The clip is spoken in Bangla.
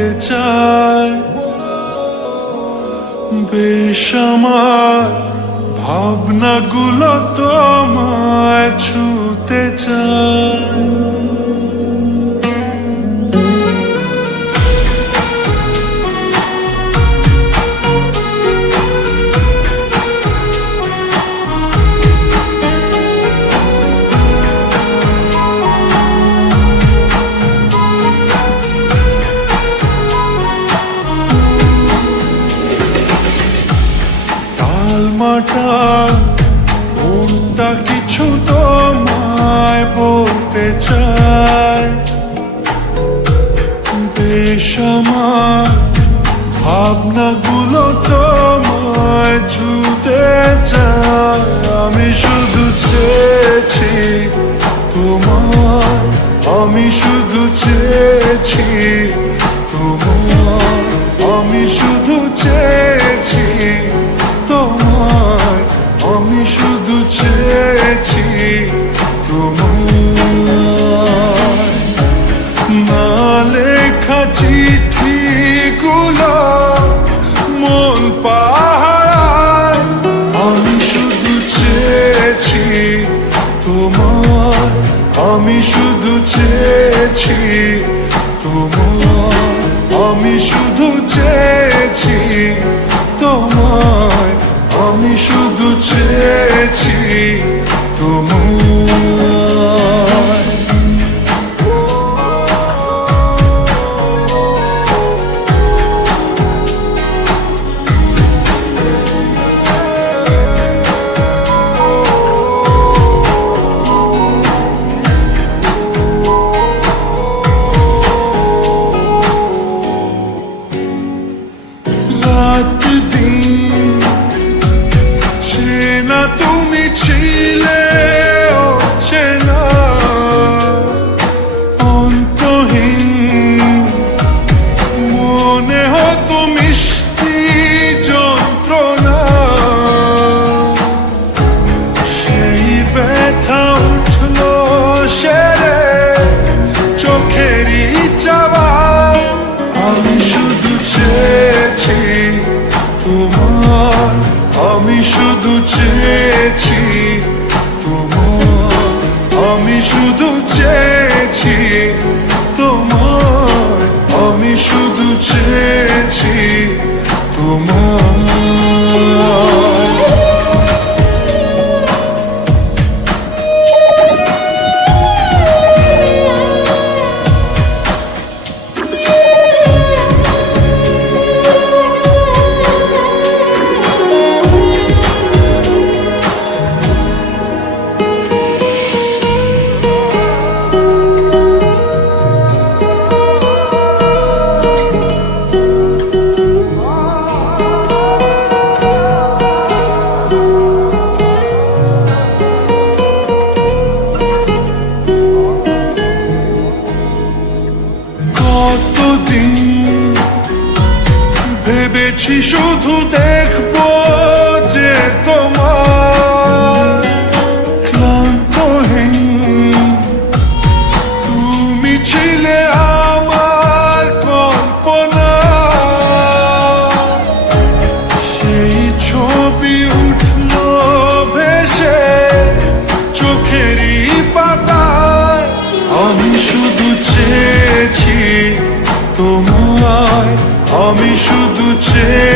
বলতে চাই, বেশ আমার ভাবনাগুলো তোমায় ছুতে চাই। মনটা কিছু তোমায় বলতে চাই, বেশ আমার ভাবনাগুলো তোমায় ছুতে চাই। আমি শুধু চেয়েছি তোমায়, আমি শুধু চেয়েছি তোমায়, আমি শুধু চেয়েছি তোমায়, আমি শুধু চেয়েছি তোমায়। না লেখা চিঠিগুলো মন পাহারায়, আমি শুধু চেয়েছি তোমায়, আমি শুধু চেয়েছি তোমায়, আমি শুধু চেয়েছি তোমায়, আমি শুধু চেয়েছি তোমায়। রাত দিন চেনা তুমি ছিলে অচেনা, অন্তহীন মনে হতো মিষ্টি যন্ত্রণা। সেই ব্যথা উঠলো সেরে চোখেরই চাওয়ায়, আমি শুধু চেয়েছি তোমার, আমি শুধু চেয়েছি তোমার, আমি শুধু চেয়েছি তোমার, আমি শুধু চেয়েছি তোমার। কতদিন ভেবেছি শুধু দেখবো যে তোমার ক্লান্তহীন, তুমি ছিলে আমার কল্পনা। সেই ছবি উঠলো ভেসে চোখেরই পাতায়, আমি শুধু চেয়েছি তোমায়, আমি শুধু চেয়েছি